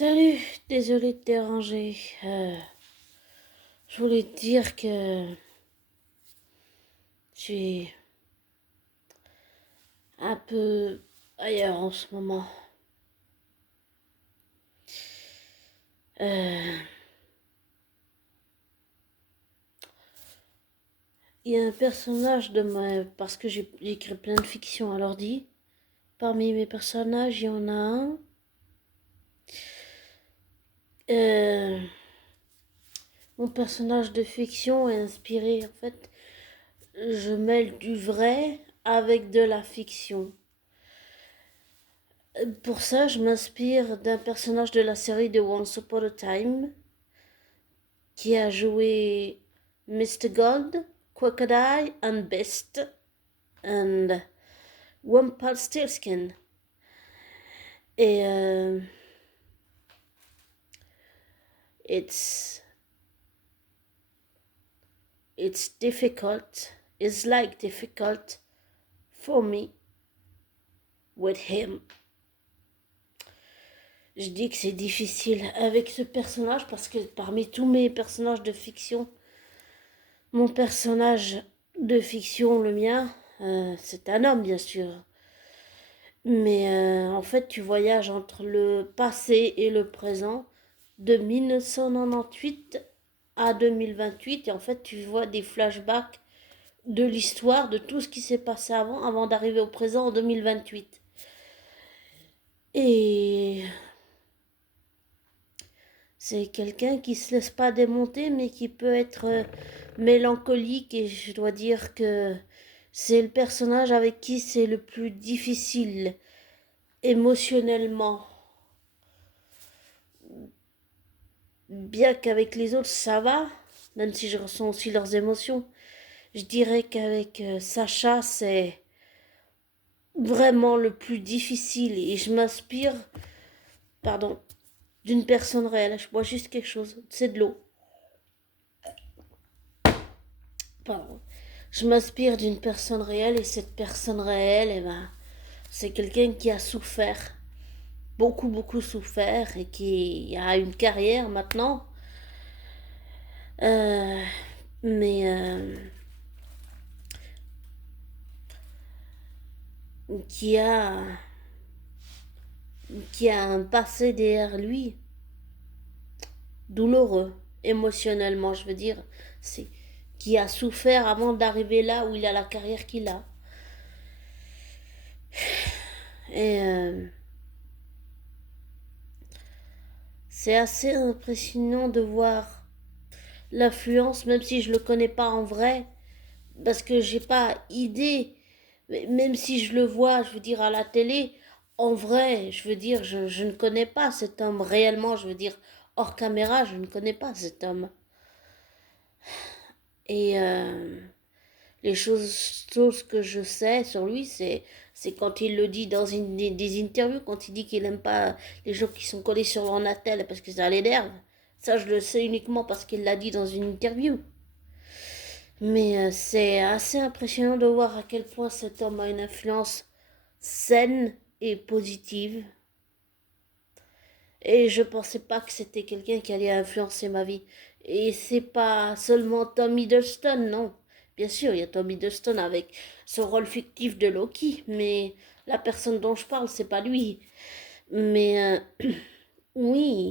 Salut, désolé de te déranger. Je voulais te dire que je suis un peu ailleurs en ce moment. Il y a un personnage de ma... Parce que j'ai écrit plein de fiction à l'ordi. Parmi mes personnages, il y en a un. Mon personnage de fiction est inspiré, en fait, je mêle du vrai avec de la fiction. Pour ça, je m'inspire d'un personnage de la série de Once Upon a Time qui a joué Mr. Gold, Crocodile and Beast and Rumpelstiltskin. Et it's difficult. It's like difficult for me with him. Je dis que c'est difficile avec ce personnage parce que parmi tous mes personnages de fiction, mon personnage de fiction, le mien, c'est un homme bien sûr. Mais en fait, tu voyages entre le passé et le présent de 1998 à 2028 et en fait, tu vois des flashbacks de l'histoire, de tout ce qui s'est passé avant d'arriver au présent en 2028. Et c'est quelqu'un qui se laisse pas démonter, mais qui peut être mélancolique. Et je dois dire que c'est le personnage avec qui c'est le plus difficile émotionnellement. Bien qu'avec les autres, ça va, même si je ressens aussi leurs émotions. Je dirais qu'avec Sacha, c'est vraiment le plus difficile. Et je m'inspire, pardon, d'une personne réelle. Je bois juste quelque chose, c'est de l'eau. Pardon. Je m'inspire d'une personne réelle et cette personne réelle, eh ben, c'est quelqu'un qui a souffert, beaucoup souffert et qui a une carrière maintenant. Euh, mais qui a un passé derrière lui douloureux, émotionnellement, je veux dire, c'est qui a souffert avant d'arriver là où il a la carrière qu'il a. Et c'est assez impressionnant de voir l'influence, même si je le connais pas en vrai, parce que j'ai pas idée, même si je le vois, je veux dire, à la télé, en vrai, je veux dire, je ne connais pas cet homme réellement, je veux dire, hors caméra, je ne connais pas cet homme. Et les choses que je sais sur lui, c'est quand il le dit dans des interviews, quand il dit qu'il n'aime pas les gens qui sont collés sur l'ornatel parce que ça l'énerve. Ça, je le sais uniquement parce qu'il l'a dit dans une interview. Mais c'est assez impressionnant de voir à quel point cet homme a une influence saine et positive. Et je pensais pas que c'était quelqu'un qui allait influencer ma vie. Et c'est pas seulement Tom Hiddleston, non. Bien sûr, il y a Tom Hiddleston avec son rôle fictif de Loki, mais la personne dont je parle, c'est pas lui. Mais oui,